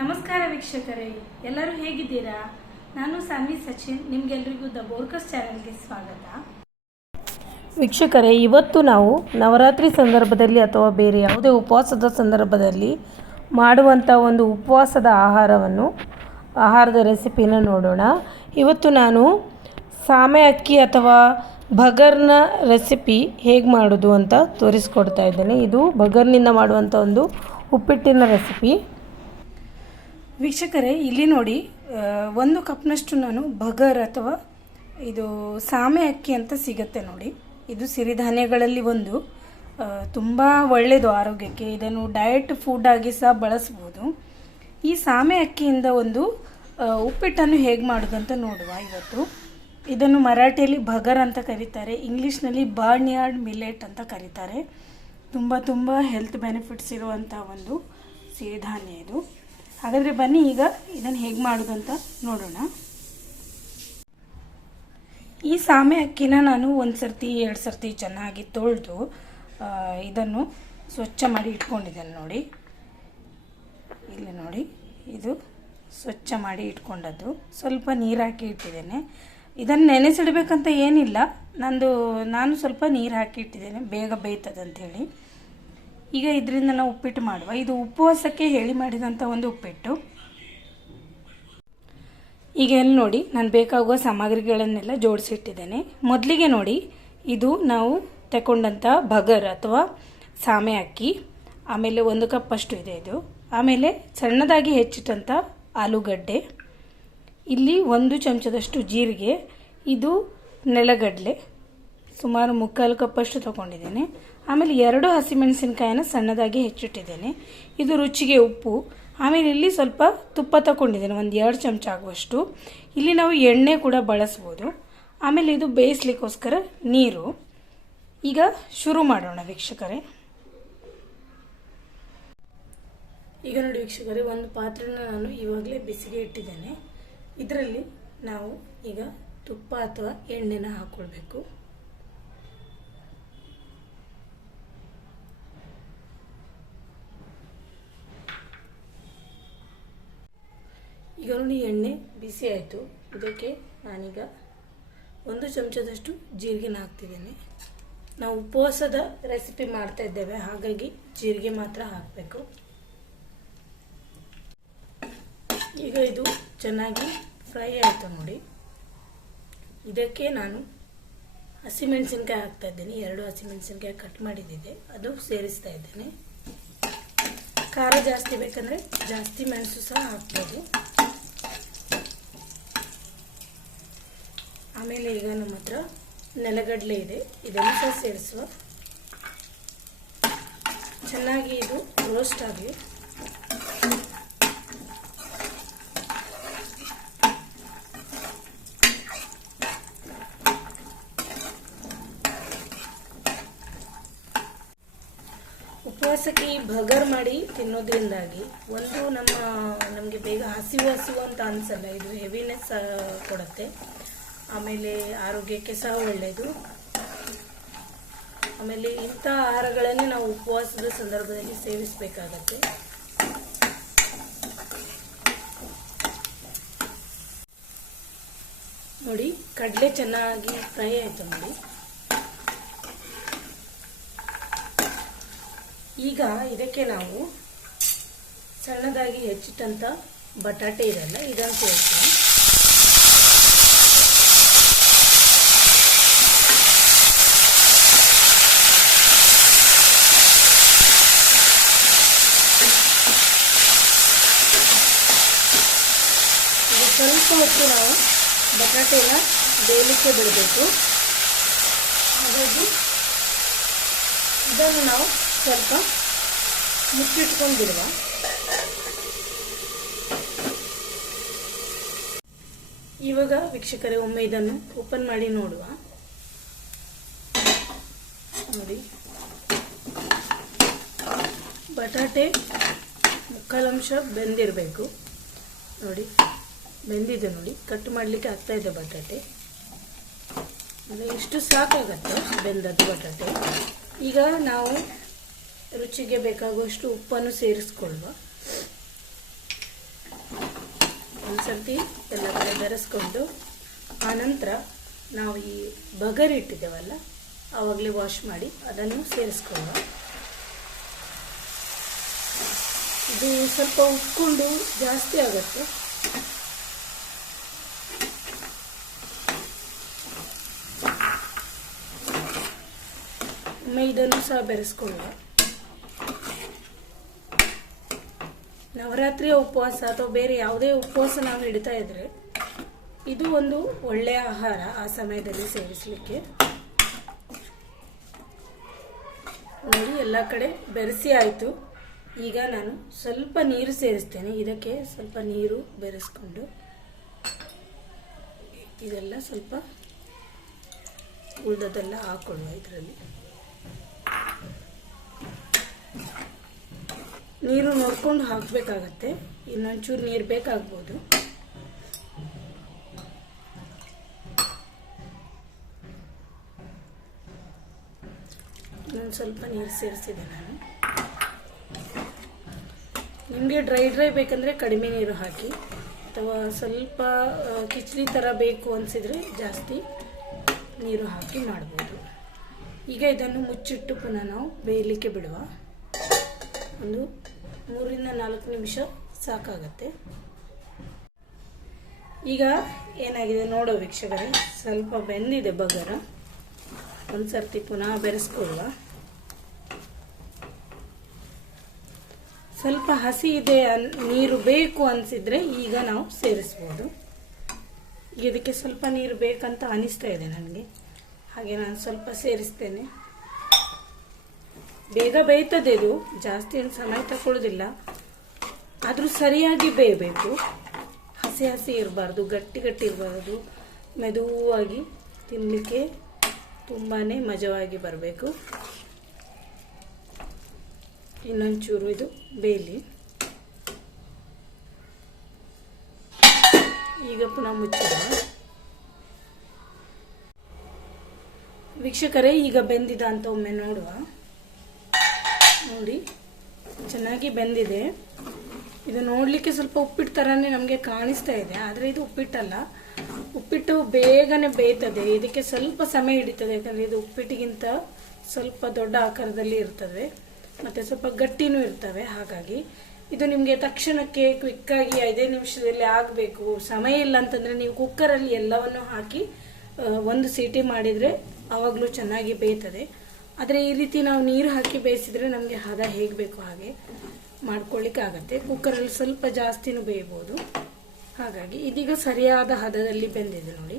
ನಮಸ್ಕಾರ ವೀಕ್ಷಕರೇ, ಎಲ್ಲರೂ ಹೇಗಿದ್ದೀರಾ? ನಾನು ಸಾಮಿ ಸಚಿನ್, ನಿಮಗೆಲ್ಲರಿಗೂ ದ ಬೋರ್ಕರ್ಸ್ ಚಾನೆಲ್ಗೆ ಸ್ವಾಗತ. ವೀಕ್ಷಕರೇ, ಇವತ್ತು ನಾವು ನವರಾತ್ರಿ ಸಂದರ್ಭದಲ್ಲಿ ಅಥವಾ ಬೇರೆ ಯಾವುದೇ ಉಪವಾಸದ ಸಂದರ್ಭದಲ್ಲಿ ಮಾಡುವಂಥ ಒಂದು ಉಪವಾಸದ ಆಹಾರದ ರೆಸಿಪಿನ ನೋಡೋಣ. ಇವತ್ತು ನಾನು ಸಾಮೆ ಅಕ್ಕಿ ಅಥವಾ ಭಗರ್ನ ರೆಸಿಪಿ ಹೇಗೆ ಮಾಡೋದು ಅಂತ ತೋರಿಸ್ಕೊಡ್ತಾ ಇದ್ದೇನೆ. ಇದು ಭಗರ್ನಿಂದ ಮಾಡುವಂಥ ಒಂದು ಉಪ್ಪಿಟ್ಟಿನ ರೆಸಿಪಿ. ವೀಕ್ಷಕರೇ, ಇಲ್ಲಿ ನೋಡಿ, 1 ಕಪ್ನಷ್ಟು ನಾನು ಭಗರ್ ಅಥವಾ ಇದು ಸಾಮೆ ಅಕ್ಕಿ ಅಂತ ಸಿಗುತ್ತೆ ನೋಡಿ. ಇದು ಸಿರಿಧಾನ್ಯಗಳಲ್ಲಿ ಒಂದು, ತುಂಬ ಒಳ್ಳೆಯದು ಆರೋಗ್ಯಕ್ಕೆ. ಇದನ್ನು ಡಯಟ್ ಫುಡ್ ಆಗಿ ಸಹ ಬಳಸ್ಬೋದು. ಈ ಸಾಮೆ ಅಕ್ಕಿಯಿಂದ ಒಂದು ಉಪ್ಪಿಟ್ಟನ್ನು ಹೇಗೆ ಮಾಡೋದು ಅಂತ ನೋಡುವ ಇವತ್ತು. ಇದನ್ನು ಮರಾಠಿಯಲ್ಲಿ ಭಗರ್ ಅಂತ ಕರೀತಾರೆ, ಇಂಗ್ಲೀಷ್ನಲ್ಲಿ ಬರ್ನ್ಯಾರ್ಡ್ ಮಿಲೆಟ್ ಅಂತ ಕರೀತಾರೆ. ತುಂಬ ಹೆಲ್ತ್ ಬೆನಿಫಿಟ್ಸ್ ಇರುವಂಥ ಒಂದು ಸಿರಿಧಾನ್ಯ ಇದು. ಹಾಗಾದರೆ ಬನ್ನಿ ಈಗ ಇದನ್ನು ಹೇಗೆ ಮಾಡೋದು ಅಂತ ನೋಡೋಣ. ಈ ಸಾಮೆ ಅಕ್ಕಿನ ನಾನು 1 ಸರ್ತಿ 2 ಸರ್ತಿ ಚೆನ್ನಾಗಿ ತೊಳೆದು ಇದನ್ನು ಸ್ವಚ್ಛ ಮಾಡಿ ಇಟ್ಕೊಂಡಿದ್ದೇನೆ ನೋಡಿ. ಇಲ್ಲಿ ನೋಡಿ, ಇದು ಸ್ವಚ್ಛ ಮಾಡಿ ಇಟ್ಕೊಂಡದ್ದು. ಸ್ವಲ್ಪ ನೀರು ಹಾಕಿ ಇಟ್ಟಿದ್ದೇನೆ. ಇದನ್ನು ನೆನೆಸಿಡಬೇಕಂತ ಏನಿಲ್ಲ, ನಾನು ಸ್ವಲ್ಪ ನೀರು ಹಾಕಿ ಇಟ್ಟಿದ್ದೇನೆ, ಬೇಗ ಬೇಯ್ತದೆ ಅಂಥೇಳಿ. ಈಗ ಇದರಿಂದ ನಾವು ಉಪ್ಪಿಟ್ಟು ಮಾಡುವ. ಇದು ಉಪವಾಸಕ್ಕೆ ಹೇಳಿ ಮಾಡಿದಂಥ ಒಂದು ಉಪ್ಪಿಟ್ಟು. ಈಗ ಎಲ್ಲಿ ನೋಡಿ, ನಾನು ಬೇಕಾಗುವ ಸಾಮಗ್ರಿಗಳನ್ನೆಲ್ಲ ಜೋಡಿಸಿಟ್ಟಿದ್ದೇನೆ. ಮೊದಲಿಗೆ ನೋಡಿ, ಇದು ನಾವು ತಗೊಂಡಂಥ ಭಗರ್ ಅಥವಾ ಸಾಮೆ ಅಕ್ಕಿ. ಆಮೇಲೆ 1 ಕಪ್ ಅಷ್ಟು ಇದೆ ಇದು. ಆಮೇಲೆ ಸಣ್ಣದಾಗಿ ಹೆಚ್ಚಿಟ್ಟಂಥ ಆಲೂಗಡ್ಡೆ. ಇಲ್ಲಿ 1 ಚಮಚದಷ್ಟು ಜೀರಿಗೆ. ಇದು ನೆಲಗಡಲೆ, ಸುಮಾರು 3/4 ಕಪ್ಪಷ್ಟು ತೊಗೊಂಡಿದ್ದೇನೆ. ಆಮೇಲೆ 2 ಹಸಿಮೆಣಸಿನಕಾಯಿನ ಸಣ್ಣದಾಗಿ ಹೆಚ್ಚಿಟ್ಟಿದ್ದೇನೆ. ಇದು ರುಚಿಗೆ ಉಪ್ಪು. ಆಮೇಲೆ ಇಲ್ಲಿ ಸ್ವಲ್ಪ ತುಪ್ಪ ತಗೊಂಡಿದ್ದೇನೆ, 1-2 ಚಮಚ ಆಗುವಷ್ಟು. ಇಲ್ಲಿ ನಾವು ಎಣ್ಣೆ ಕೂಡ ಬಳಸ್ಬೋದು. ಆಮೇಲೆ ಇದು ಬೇಯಿಸ್ಲಿಕ್ಕೋಸ್ಕರ ನೀರು. ಈಗ ಶುರು ಮಾಡೋಣ ವೀಕ್ಷಕರೇ. ಈಗ ನೋಡಿ ವೀಕ್ಷಕರೇ, ಒಂದು ಪಾತ್ರೆನ ನಾನು ಇವಾಗಲೇ ಬಿಸಿಗೆ ಇಟ್ಟಿದ್ದೇನೆ. ಇದರಲ್ಲಿ ನಾವು ಈಗ ತುಪ್ಪ ಅಥವಾ ಎಣ್ಣೆನ ಹಾಕ್ಕೊಳ್ಬೇಕು. ಈಗ ನೋಡಿ, ಎಣ್ಣೆ ಬಿಸಿ ಆಯಿತು. ಇದಕ್ಕೆ ನಾನೀಗ 1 ಚಮಚದಷ್ಟು ಜೀರಿಗೆನ ಹಾಕ್ತಿದ್ದೇನೆ. ನಾವು ಉಪವಾಸದ ರೆಸಿಪಿ ಮಾಡ್ತಾ ಇದ್ದೇವೆ, ಹಾಗಾಗಿ ಜೀರಿಗೆ ಮಾತ್ರ ಹಾಕಬೇಕು. ಈಗ ಇದು ಚೆನ್ನಾಗಿ ಫ್ರೈ ಆಯಿತು ನೋಡಿ. ಇದಕ್ಕೆ ನಾನು ಹಸಿಮೆಣಸಿನ್ಕಾಯಿ ಹಾಕ್ತಾ ಇದ್ದೇನೆ. 2 ಹಸಿಮೆಣಸಿನ್ಕಾಯಿ ಕಟ್ ಮಾಡಿದ್ದಿದೆ, ಅದು ಸೇರಿಸ್ತಾ ಇದ್ದೇನೆ. ಖಾರ ಜಾಸ್ತಿ ಬೇಕಂದರೆ ಜಾಸ್ತಿ ಮೆಣಸು ಸಹ ಹಾಕ್ಬೋದು. ಆಮೇಲೆ ಈಗ ನಮ್ಮ ಹತ್ರ ನೆಲಗಡಲೆ ಇದೆ, ಇದನ್ನು ಸಹ ಸೇರಿಸುವ. ಚೆನ್ನಾಗಿ ಇದು ರೋಸ್ಟ್ ಆಗಲಿ. ಉಪವಾಸಕ್ಕೆ ಈ ಭಗರ್ ಮಾಡಿ ತಿನ್ನೋದ್ರಿಂದಾಗಿ ಒಂದು ನಮಗೆ ಬೇಗ ಹಸಿವು ಅಂತ ಅನಿಸಲ್ಲ. ಇದು ಹೆವಿನೆಸ್ ಕೊಡುತ್ತೆ. ಆಮೇಲೆ ಆರೋಗ್ಯಕ್ಕೆ ಸಹ ಒಳ್ಳೆಯದು. ಆಮೇಲೆ ಇಂಥ ಆಹಾರಗಳನ್ನೇ ನಾವು ಉಪವಾಸದ ಸಂದರ್ಭದಲ್ಲಿ ಸೇವಿಸಬೇಕಾಗತ್ತೆ. ನೋಡಿ, ಕಡಲೆ ಚೆನ್ನಾಗಿ ಫ್ರೈ ಆಯಿತು ನೋಡಿ. ಈಗ ಇದಕ್ಕೆ ನಾವು ಸಣ್ಣದಾಗಿ ಹೆಚ್ಚಿಟ್ಟಂಥ ಬಟಾಟೆ ಇದೆಲ್ಲ, ಇದನ್ನು ಸೇರಿಸ್ತೀವಿ. ಸ್ವಲ್ಪ ಹೊತ್ತು ನಾವು ಬಟಾಟೆನ ಬೇಯಲಿಕ್ಕೆ ಬಿಡಬೇಕು. ಹಾಗಾಗಿ ಇದನ್ನು ನಾವು ಸ್ವಲ್ಪ ಮುಚ್ಚಿಟ್ಕೊಂಡು ಬಿಡುವ. ಇವಾಗ ವೀಕ್ಷಕರೇ, ಒಮ್ಮೆ ಇದನ್ನು ಓಪನ್ ಮಾಡಿ ನೋಡುವ. ನೋಡಿ, ಬಟಾಟೆ 3/4 ಅಂಶ ಬೆಂದಿರಬೇಕು ನೋಡಿ. ಬೆಂದಿದೆ ನೋಡಿ, ಕಟ್ ಮಾಡಲಿಕ್ಕೆ ಆಗ್ತಾ ಇದೆ ಬಟಾಟೆ. ಅಂದರೆ ಇಷ್ಟು ಸಾಕಾಗತ್ತೆ ಬೆಂದದ್ದು ಬಟಾಟೆ. ಈಗ ನಾವು ರುಚಿಗೆ ಬೇಕಾಗುವಷ್ಟು ಉಪ್ಪನ್ನು ಸೇರಿಸ್ಕೊಳ್ಳುವ. ಸರ್ತಿ ಎಲ್ಲ ಕಡೆ ಬೆರೆಸ್ಕೊಂಡು ಆನಂತರ ನಾವು ಈ ಬಗರ್ ಇಟ್ಟಿದ್ದೇವಲ್ಲ ಆವಾಗಲೇ ವಾಶ್ ಮಾಡಿ ಅದನ್ನು ಸೇರಿಸ್ಕೊಳ್ಳುವ. ಇದು ಸ್ವಲ್ಪ ಉಪ್ಕೊಂಡು ಜಾಸ್ತಿ ಆಗುತ್ತೆ. ಒಮ್ಮೆ ಇದನ್ನು ಸಹ ಬೆರೆಸ್ಕೊಳ್ಳುವ. ನವರಾತ್ರಿಯ ಉಪವಾಸ ಅಥವಾ ಬೇರೆ ಯಾವುದೇ ಉಪವಾಸ ನಾವು ಹಿಡಿತಾ ಇದ್ರೆ ಇದು ಒಂದು ಒಳ್ಳೆಯ ಆಹಾರ ಆ ಸಮಯದಲ್ಲಿ ಸೇವಿಸಲಿಕ್ಕೆ. ನೋಡಿ ಎಲ್ಲ ಕಡೆ ಬೆರೆಸಿ ಆಯಿತು. ಈಗ ನಾನು ಸ್ವಲ್ಪ ನೀರು ಸೇರಿಸ್ತೇನೆ. ಇದಕ್ಕೆ ಸ್ವಲ್ಪ ನೀರು ಬೆರೆಸ್ಕೊಂಡು ಇದೆಲ್ಲ ಸ್ವಲ್ಪ ಉಳಿದದೆಲ್ಲ ಹಾಕೊಳ್ಳುವ. ಇದರಲ್ಲಿ ನೀರು ನೋಡ್ಕೊಂಡು ಹಾಕಬೇಕಾಗತ್ತೆ. ಇನ್ನೊಂಚೂರು ನೀರು ಬೇಕಾಗ್ಬೋದು. ಇನ್ನೊಂದು ಸ್ವಲ್ಪ ನೀರು ಸೇರಿಸಿದೆ ನಾನು. ನಿಮಗೆ ಡ್ರೈ ಬೇಕಂದರೆ ಕಡಿಮೆ ನೀರು ಹಾಕಿ, ಅಥವಾ ಸ್ವಲ್ಪ ಕಿಚಡಿ ಥರ ಬೇಕು ಅನಿಸಿದರೆ ಜಾಸ್ತಿ ನೀರು ಹಾಕಿ ಮಾಡ್ಬೋದು. ಈಗ ಇದನ್ನು ಮುಚ್ಚಿಟ್ಟು ಪುನಃ ನಾವು ಬೇಯಲಿಕ್ಕೆ ಬಿಡುವ. ಒಂದು 3 ರಿಂದ 4 ನಿಮಿಷ ಸಾಕಾಗತ್ತೆ. ಈಗ ಏನಾಗಿದೆ ನೋಡೋ ವೀಕ್ಷಕರೇ, ಸ್ವಲ್ಪ ಬೆಂದಿದೆ ಬಗರ. ಒಂದು ಸರ್ತಿ ಪುನಃ ಬೆರೆಸ್ಕೊಳ್ಳುವ. ಸ್ವಲ್ಪ ಹಸಿ ಇದೆ, ನೀರು ಬೇಕು ಅನಿಸಿದರೆ ಈಗ ನಾವು ಸೇರಿಸ್ಬೋದು. ಇದಕ್ಕೆ ಸ್ವಲ್ಪ ನೀರು ಬೇಕಂತ ಅನಿಸ್ತಾ ಇದೆ ನನಗೆ, ಹಾಗೆ ನಾನು ಸ್ವಲ್ಪ ಸೇರಿಸ್ತೇನೆ. ಬೇಗ ಬೇಯ್ತದೆ. ಇದು ಜಾಸ್ತಿ ಏನು ಸಮಯ ತಗೊಳ್ಳೋದಿಲ್ಲ, ಆದರೂ ಸರಿಯಾಗಿ ಬೇಯಬೇಕು. ಹಸಿ ಇರಬಾರ್ದು, ಗಟ್ಟಿ ಇರಬಾರ್ದು. ಮೆದುವಾಗಿ ತಿನ್ನಲಿಕ್ಕೆ ತುಂಬಾ ಮಜವಾಗಿ ಬರಬೇಕು. ಇನ್ನೊಂಚೂರು ಇದು ಬೇಯಲಿ. ಈಗ ಪುನಃ ಮುಚ್ಚಿಡುವ. ವೀಕ್ಷಕರೇ, ಈಗ ಬೆಂದಿದ ಅಂತ ಒಮ್ಮೆ ನೋಡುವ. ನೋಡಿ, ಚೆನ್ನಾಗಿ ಬೆಂದಿದೆ. ಇದು ನೋಡಲಿಕ್ಕೆ ಸ್ವಲ್ಪ ಉಪ್ಪಿಟ್ಟು ಥರನೇ ನಮಗೆ ಕಾಣಿಸ್ತಾ ಇದೆ, ಆದರೆ ಇದು ಉಪ್ಪಿಟ್ಟಲ್ಲ. ಉಪ್ಪಿಟ್ಟು ಬೇಗನೆ ಬೇಯ್ತದೆ. ಇದಕ್ಕೆ ಸ್ವಲ್ಪ ಸಮಯ ಹಿಡಿತದೆ, ಯಾಕಂದರೆ ಇದು ಉಪ್ಪಿಟ್ಟಿಗಿಂತ ಸ್ವಲ್ಪ ದೊಡ್ಡ ಆಕಾರದಲ್ಲಿ ಇರ್ತದೆ ಮತ್ತು ಸ್ವಲ್ಪ ಗಟ್ಟಿನೂ ಇರ್ತವೆ. ಹಾಗಾಗಿ ಇದು ನಿಮಗೆ ತಕ್ಷಣಕ್ಕೆ ಕ್ವಿಕ್ಕಾಗಿ 5 ನಿಮಿಷದಲ್ಲಿ ಆಗಬೇಕು, ಸಮಯ ಇಲ್ಲ ಅಂತಂದರೆ ನೀವು ಕುಕ್ಕರಲ್ಲಿ ಎಲ್ಲವನ್ನು ಹಾಕಿ 1 ಸೀಟಿ ಮಾಡಿದರೆ ಆವಾಗಲೂ ಚೆನ್ನಾಗಿ ಬೇಯ್ತದೆ. ಆದರೆ ಈ ರೀತಿ ನಾವು ನೀರು ಹಾಕಿ ಬೇಯಿಸಿದರೆ ನಮಗೆ ಹದ ಹೇಗೆ ಬೇಕು ಹಾಗೆ ಮಾಡ್ಕೊಳ್ಳಿಕ್ಕೆ ಆಗುತ್ತೆ. ಕುಕ್ಕರಲ್ಲಿ ಸ್ವಲ್ಪ ಜಾಸ್ತಿನೂ ಬೇಯ್ಬೋದು. ಹಾಗಾಗಿ ಇದೀಗ ಸರಿಯಾದ ಹದದಲ್ಲಿ ಬೆಂದಿದೆ ನೋಡಿ.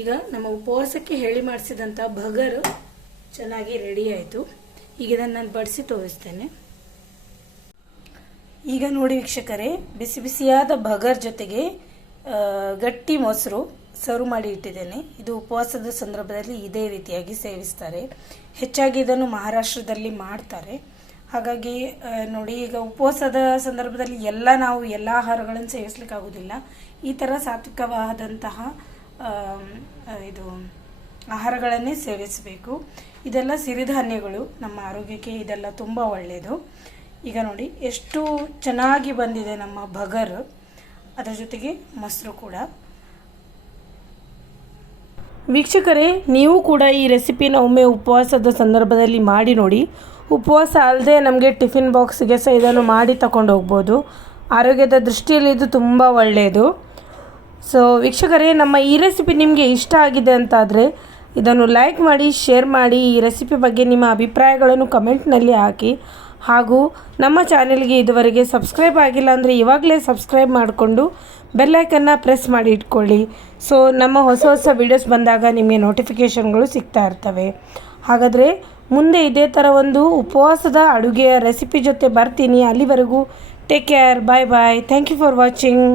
ಈಗ ನಮ್ಮ ಉಪವಾಸಕ್ಕೆ ಹೇಳಿ ಮಾಡಿಸಿದಂಥ ಬಗರ್ ಚೆನ್ನಾಗಿ ರೆಡಿ ಆಯಿತು. ಈಗ ಇದನ್ನು ನಾನು ಬಡಿಸಿ ತೋರಿಸ್ತೇನೆ. ಈಗ ನೋಡಿ ವೀಕ್ಷಕರೇ, ಬಿಸಿ ಬಿಸಿಯಾದ ಬಗರ್ ಜೊತೆಗೆ ಗಟ್ಟಿ ಮೊಸರು ಸರ್ವ್ ಮಾಡಿ ಇಟ್ಟಿದ್ದೇನೆ. ಇದು ಉಪವಾಸದ ಸಂದರ್ಭದಲ್ಲಿ ಇದೇ ರೀತಿಯಾಗಿ ಸೇವಿಸ್ತಾರೆ. ಹೆಚ್ಚಾಗಿ ಇದನ್ನು ಮಹಾರಾಷ್ಟ್ರದಲ್ಲಿ ಮಾಡ್ತಾರೆ. ಹಾಗಾಗಿ ನೋಡಿ, ಈಗ ಉಪವಾಸದ ಸಂದರ್ಭದಲ್ಲಿ ನಾವು ಎಲ್ಲ ಆಹಾರಗಳನ್ನು ಸೇವಿಸ್ಲಿಕ್ಕಾಗೋದಿಲ್ಲ. ಈ ಥರ ಸಾತ್ವಿಕವಾದಂತಹ ಇದು ಆಹಾರಗಳನ್ನೇ ಸೇವಿಸಬೇಕು. ಇದೆಲ್ಲ ಸಿರಿಧಾನ್ಯಗಳು, ನಮ್ಮ ಆರೋಗ್ಯಕ್ಕೆ ಇದೆಲ್ಲ ತುಂಬ ಒಳ್ಳೆಯದು. ಈಗ ನೋಡಿ ಎಷ್ಟು ಚೆನ್ನಾಗಿ ಬಂದಿದೆ ನಮ್ಮ ಬಗರ್, ಅದರ ಜೊತೆಗೆ ಮೊಸರು ಕೂಡ. ವೀಕ್ಷಕರೇ, ನೀವು ಕೂಡ ಈ ರೆಸಿಪಿನ ಒಮ್ಮೆ ಉಪವಾಸದ ಸಂದರ್ಭದಲ್ಲಿ ಮಾಡಿ ನೋಡಿ. ಉಪವಾಸ ಅಲ್ಲದೆ ನಮಗೆ ಟಿಫಿನ್ ಬಾಕ್ಸ್ಗೆ ಸಹ ಇದನ್ನು ಮಾಡಿ ತಗೊಂಡು ಹೋಗ್ಬೋದು. ಆರೋಗ್ಯದ ದೃಷ್ಟಿಯಲ್ಲಿ ಇದು ತುಂಬ ಒಳ್ಳೆಯದು. ಸೊ ವೀಕ್ಷಕರೇ, ನಮ್ಮ ಈ ರೆಸಿಪಿ ನಿಮಗೆ ಇಷ್ಟ ಆಗಿದೆ ಅಂತಾದರೆ ಇದನ್ನು ಲೈಕ್ ಮಾಡಿ, ಶೇರ್ ಮಾಡಿ. ಈ ರೆಸಿಪಿ ಬಗ್ಗೆ ನಿಮ್ಮ ಅಭಿಪ್ರಾಯಗಳನ್ನು ಕಮೆಂಟ್ನಲ್ಲಿ ಹಾಕಿ. ಹಾಗೂ ನಮ್ಮ ಚಾನೆಲ್ಗೆ ಇದುವರೆಗೆ ಸಬ್ಸ್ಕ್ರೈಬ್ ಆಗಿಲ್ಲ ಅಂದರೆ ಇವಾಗಲೇ ಸಬ್ಸ್ಕ್ರೈಬ್ ಮಾಡಿಕೊಂಡು ಬೆಲ್ಲೈಕನ್ನು ಪ್ರೆಸ್ ಮಾಡಿ ಇಟ್ಕೊಳ್ಳಿ. ಸೊ ನಮ್ಮ ಹೊಸ ವೀಡಿಯೋಸ್ ಬಂದಾಗ ನಿಮಗೆ ನೋಟಿಫಿಕೇಷನ್ಗಳು ಸಿಗ್ತಾ ಇರ್ತವೆ. ಹಾಗಾದರೆ ಮುಂದೆ ಇದೇ ಥರ ಒಂದು ಉಪವಾಸದ ಅಡುಗೆಯ ರೆಸಿಪಿ ಜೊತೆ ಬರ್ತೀನಿ. ಅಲ್ಲಿವರೆಗೂ take care, bye bye. Thank you for watching.